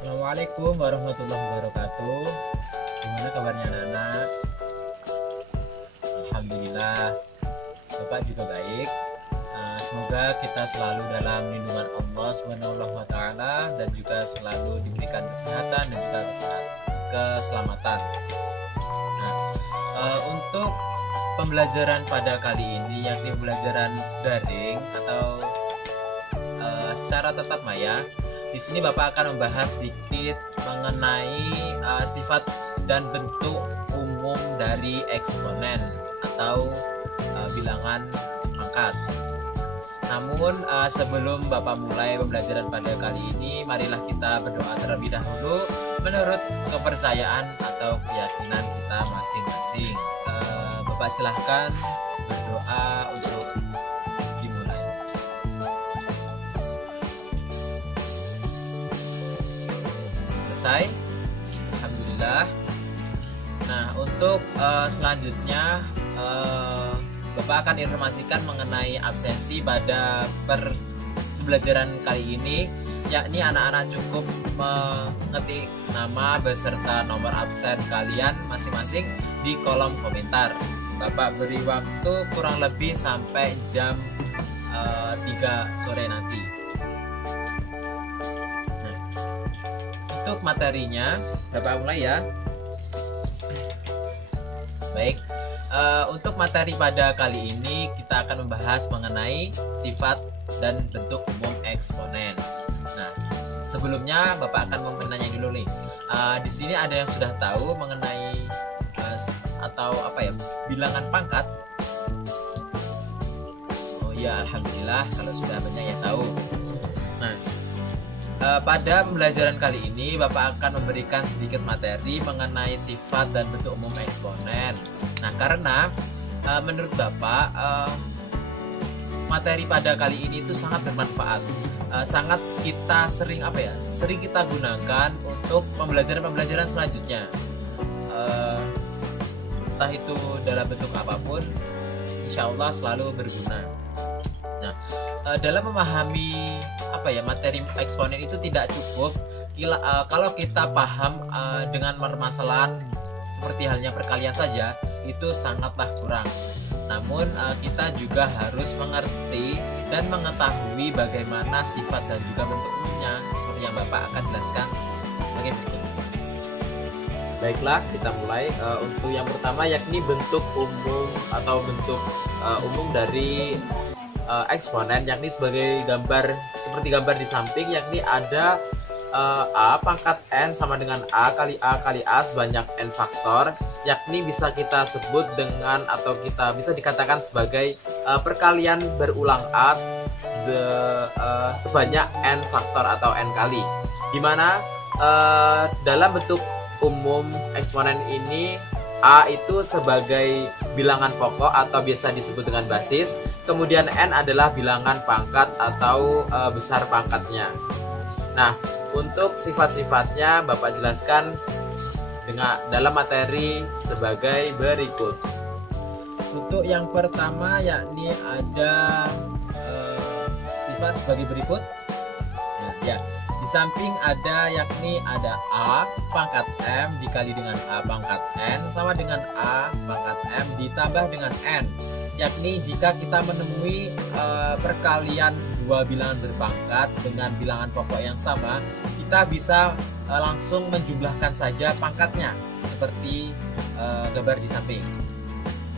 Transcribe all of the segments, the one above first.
Assalamualaikum warahmatullahi wabarakatuh. Gimana kabarnya anak-anak? Alhamdulillah, Bapak juga baik. Semoga kita selalu dalam lindungan Allah Subhanahu wa Ta'ala dan juga selalu diberikan kesehatan dan juga keselamatan. Untuk pembelajaran pada kali ini, yakni pembelajaran daring atau secara tatap maya, di sini Bapak akan membahas sedikit mengenai sifat dan bentuk umum dari eksponen atau bilangan pangkat. Namun sebelum Bapak mulai pembelajaran pada kali ini, marilah kita berdoa terlebih dahulu menurut kepercayaan atau keyakinan kita masing-masing. Bapak silahkan berdoa untuk dimulai. Selesai, alhamdulillah. Nah, untuk selanjutnya Bapak akan informasikan mengenai absensi pada pembelajaran kali ini, yakni anak-anak cukup mengetik nama beserta nomor absen kalian masing-masing di kolom komentar. Bapak beri waktu kurang lebih sampai jam 3 sore nanti. Untuk materinya, Bapak mulai ya. Baik, untuk materi pada kali ini kita akan membahas mengenai sifat dan bentuk umum eksponen. Nah, sebelumnya Bapak akan menanya dulu nih. Di sini ada yang sudah tahu mengenai atau bilangan pangkat? Oh ya, alhamdulillah kalau sudah banyak yang tahu. Nah, pada pembelajaran kali ini Bapak akan memberikan sedikit materi mengenai sifat dan bentuk umum eksponen. Nah, karena menurut Bapak materi pada kali ini itu sangat bermanfaat, sangat kita sering kita gunakan untuk pembelajaran selanjutnya, entah itu dalam bentuk apapun, insya Allah selalu berguna. Nah, dalam memahami materi eksponen itu tidak cukup kalau kita paham dengan permasalahan seperti halnya perkalian saja, itu sangatlah kurang. Namun kita juga harus mengerti dan mengetahui bagaimana sifat dan juga bentuk umumnya, seperti yang Bapak akan jelaskan sebagai berikut. Baiklah, kita mulai. Untuk yang pertama yakni bentuk umum atau bentuk umum dari eksponen, yakni sebagai gambar, seperti gambar di samping, yakni ada A pangkat N sama dengan A kali A sebanyak N faktor, yakni bisa kita sebut dengan atau kita bisa dikatakan sebagai perkalian berulang A sebanyak N faktor atau N kali, dimana dalam bentuk umum eksponen ini A itu sebagai bilangan pokok atau biasa disebut dengan basis, kemudian N adalah bilangan pangkat atau besar pangkatnya. Nah, untuk sifat-sifatnya Bapak jelaskan dalam materi sebagai berikut. Untuk yang pertama yakni ada sifat sebagai berikut. Ya, di samping ada yakni ada A pangkat M dikali dengan A pangkat N sama dengan A pangkat M ditambah dengan N. Yakni jika kita menemui perkalian dua bilangan berpangkat dengan bilangan pokok yang sama, kita bisa langsung menjumlahkan saja pangkatnya seperti gambar di samping.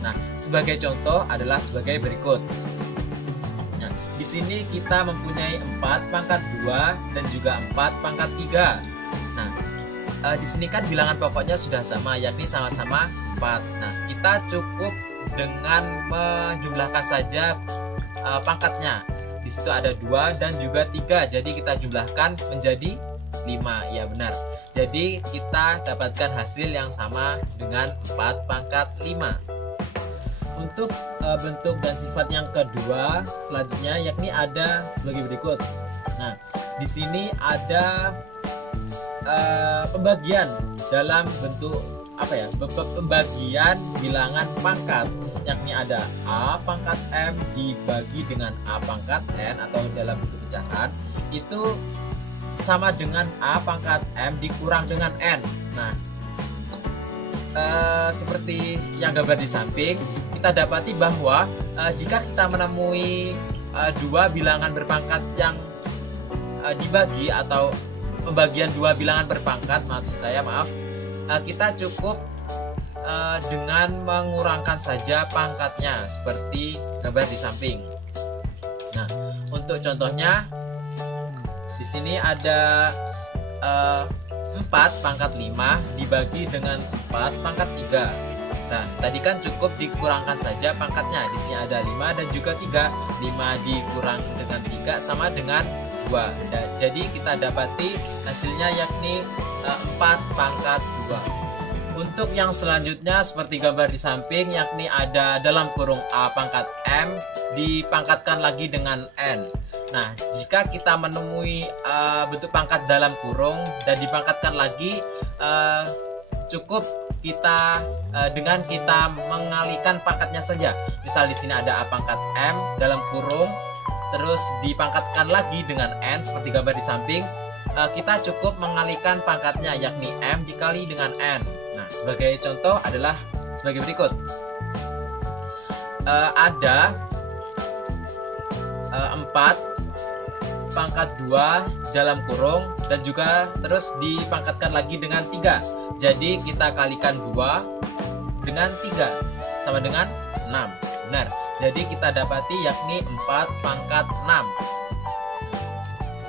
Nah, sebagai contoh adalah sebagai berikut. Nah, di sini kita mempunyai 4 pangkat 2 dan juga 4 pangkat 3. Nah, di sini kan bilangan pokoknya sudah sama, yakni sama-sama 4. Nah, kita cukup dengan menjumlahkan saja pangkatnya. Di situ ada 2 dan juga 3, jadi kita jumlahkan menjadi 5. Ya benar. Jadi kita dapatkan hasil yang sama dengan 4 pangkat 5. Untuk bentuk dan sifat yang kedua selanjutnya yakni ada sebagai berikut. Nah, di sini ada pembagian dalam bentuk pembagian bilangan pangkat, yakni ada A pangkat M dibagi dengan A pangkat N atau dalam bentuk pecahan. Itu sama dengan A pangkat M dikurang dengan N. Nah, seperti yang gambar di samping, kita dapati bahwa jika kita menemui dua bilangan berpangkat yang dibagi atau pembagian dua bilangan berpangkat, kita cukup dengan mengurangkan saja pangkatnya seperti gambar di samping. Nah, untuk contohnya di sini ada 4 pangkat 5 dibagi dengan 4 pangkat 3. Nah, tadi kan cukup dikurangkan saja pangkatnya. Di sini ada 5 dan juga 3. 5 dikurang dengan 3 sama dengan 2. Dan jadi kita dapati hasilnya yakni 4 pangkat 2. Untuk yang selanjutnya seperti gambar di samping, yakni ada dalam kurung A pangkat M dipangkatkan lagi dengan N. Nah, jika kita menemui bentuk pangkat dalam kurung dan dipangkatkan lagi, cukup kita dengan kita mengalihkan pangkatnya saja. Misal di sini ada A pangkat M dalam kurung, terus dipangkatkan lagi dengan N seperti gambar di samping. Kita cukup mengalihkan pangkatnya, yakni M dikali dengan N. Nah, sebagai contoh adalah sebagai berikut. Ada 4 pangkat 2 dalam kurung dan juga terus dipangkatkan lagi dengan 3. Jadi kita kalikan 2 dengan 3 sama dengan 6. Benar. Jadi kita dapati yakni 4 pangkat 6.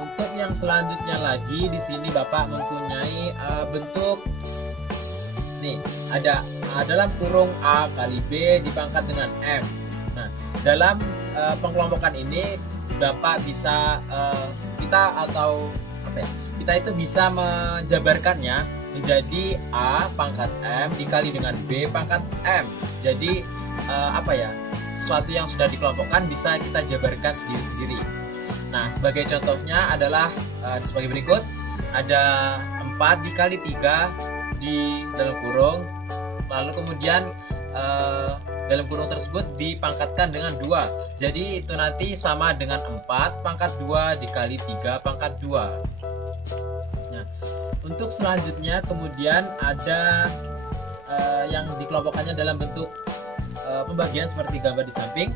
Untuk yang selanjutnya lagi di sini Bapak mempunyai bentuk nih, ada dalam kurung A kali B dipangkat dengan M. Nah, dalam pengelompokan ini Bapak bisa kita itu bisa menjabarkannya menjadi A pangkat M dikali dengan B pangkat M. Jadi sesuatu yang sudah dikelompokkan bisa kita jabarkan sendiri-sendiri. Nah, sebagai contohnya adalah sebagai berikut. Ada 4 dikali 3 di dalam kurung, lalu kemudian dalam kurung tersebut dipangkatkan dengan 2. Jadi itu nanti sama dengan 4 pangkat 2 dikali 3 pangkat 2. Nah, untuk selanjutnya kemudian ada yang dikelompokkannya dalam bentuk pembagian seperti gambar di samping,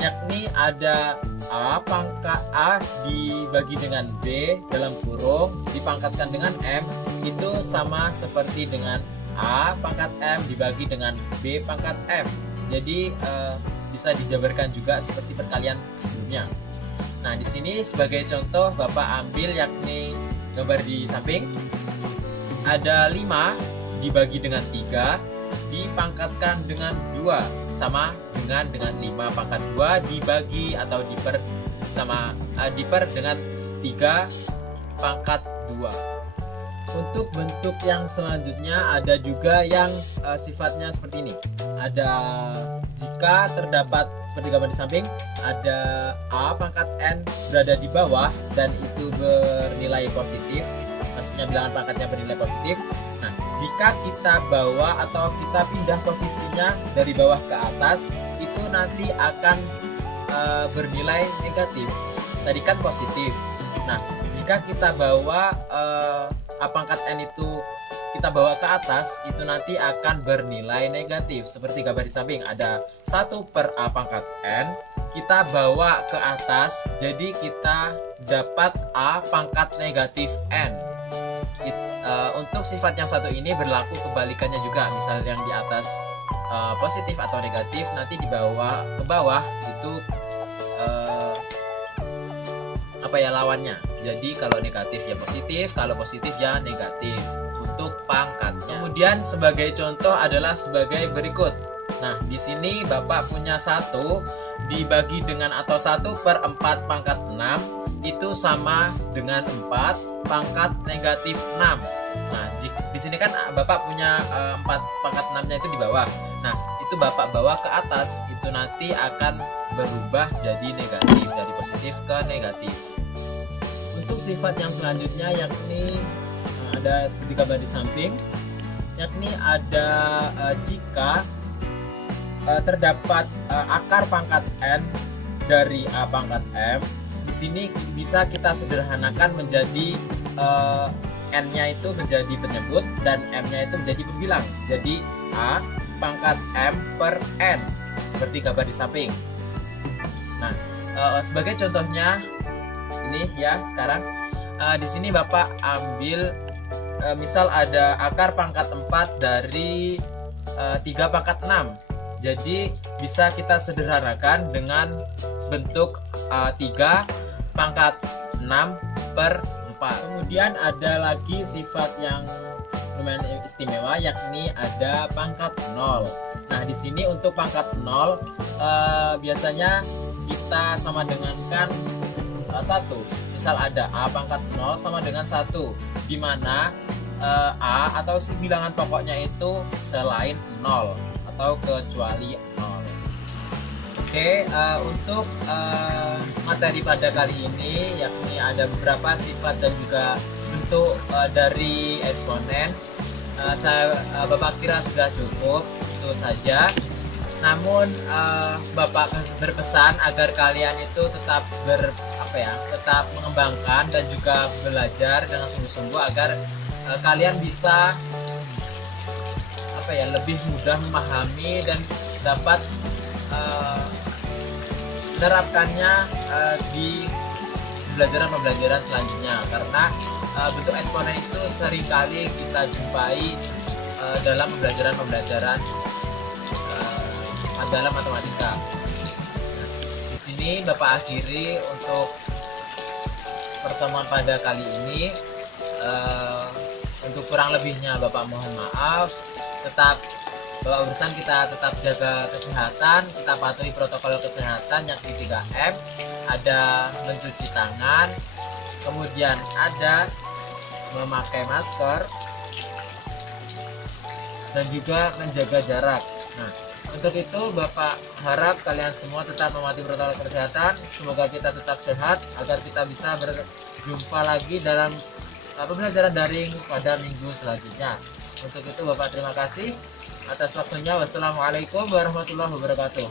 yakni ada A pangkat A dibagi dengan B dalam kurung dipangkatkan dengan M, itu sama seperti dengan A pangkat M dibagi dengan B pangkat M. Jadi bisa dijabarkan juga seperti perkalian sebelumnya. Nah, di sini sebagai contoh Bapak ambil yakni gambar di samping. Ada 5 dibagi dengan 3 dipangkatkan dengan 2 sama dengan 5 pangkat 2 dibagi atau diper dengan 3 pangkat 2. Untuk bentuk yang selanjutnya ada juga yang sifatnya seperti ini. Ada jika terdapat seperti gambar di samping, ada A pangkat N berada di bawah dan itu bernilai positif, maksudnya bilangan pangkatnya bernilai positif. Nah, jika kita bawa atau kita pindah posisinya dari bawah ke atas, itu nanti akan bernilai negatif. Tadi kan positif. Nah, jika kita bawa A pangkat N itu kita bawa ke atas, itu nanti akan bernilai negatif. Seperti gambar di samping, ada 1 per A pangkat N, kita bawa ke atas, jadi kita dapat A pangkat negatif N. Untuk sifat yang satu ini berlaku kebalikannya juga. Misal yang di atas positif atau negatif, nanti di bawah ke bawah itu lawannya. Jadi kalau negatif ya positif, kalau positif ya negatif untuk pangkatnya. Kemudian sebagai contoh adalah sebagai berikut. Nah, di sini Bapak punya 1 dibagi dengan atau 1 per 4 pangkat 6 itu sama dengan 4 pangkat negatif 6. Nah, di sini kan Bapak punya 4 pangkat 6-nya itu di bawah. Nah, itu Bapak bawa ke atas, itu nanti akan berubah jadi negatif, dari positif ke negatif. Untuk sifat yang selanjutnya yakni ada seperti gambar di samping, yakni ada jika terdapat akar pangkat N dari A pangkat M. Di sini bisa kita sederhanakan menjadi N-nya itu menjadi penyebut dan M-nya itu menjadi pembilang. Jadi A pangkat M per N, seperti gambar di samping. Nah, sebagai contohnya ini ya, sekarang di sini Bapak ambil misal ada akar pangkat 4 dari 3 pangkat 6. Jadi bisa kita sederhanakan dengan bentuk 3 pangkat 6 per 4. Kemudian ada lagi sifat yang lumayan istimewa, yakni ada pangkat 0. Nah, di sini untuk pangkat 0 biasanya kita sama dengankan 1. Misal ada A pangkat 0 sama dengan 1, di mana A atau si bilangan pokoknya itu selain 0 atau kecuali 0. Oke, untuk materi pada kali ini yakni ada beberapa sifat dan juga bentuk dari eksponen. Bapak kira sudah cukup, itu saja. Namun Bapak berpesan agar kalian itu tetap tetap mengembangkan dan juga belajar dengan sungguh-sungguh agar kalian bisa lebih mudah memahami dan dapat menerapkannya di pembelajaran selanjutnya, karena bentuk eksponen itu seringkali kita jumpai dalam pembelajaran dalam matematika. Di sini Bapak akhiri untuk pertemuan pada kali ini. Untuk kurang lebihnya Bapak mohon maaf. Bapak berpesan kita tetap jaga kesehatan, kita patuhi protokol kesehatan yakni 3M, ada mencuci tangan, kemudian ada memakai masker, dan juga menjaga jarak. Nah, untuk itu Bapak harap kalian semua tetap mematuhi protokol kesehatan. Semoga kita tetap sehat agar kita bisa berjumpa lagi dalam pembelajaran daring pada minggu selanjutnya. Untuk itu Bapak terima kasih atas waktunya. Wassalamualaikum warahmatullahi wabarakatuh.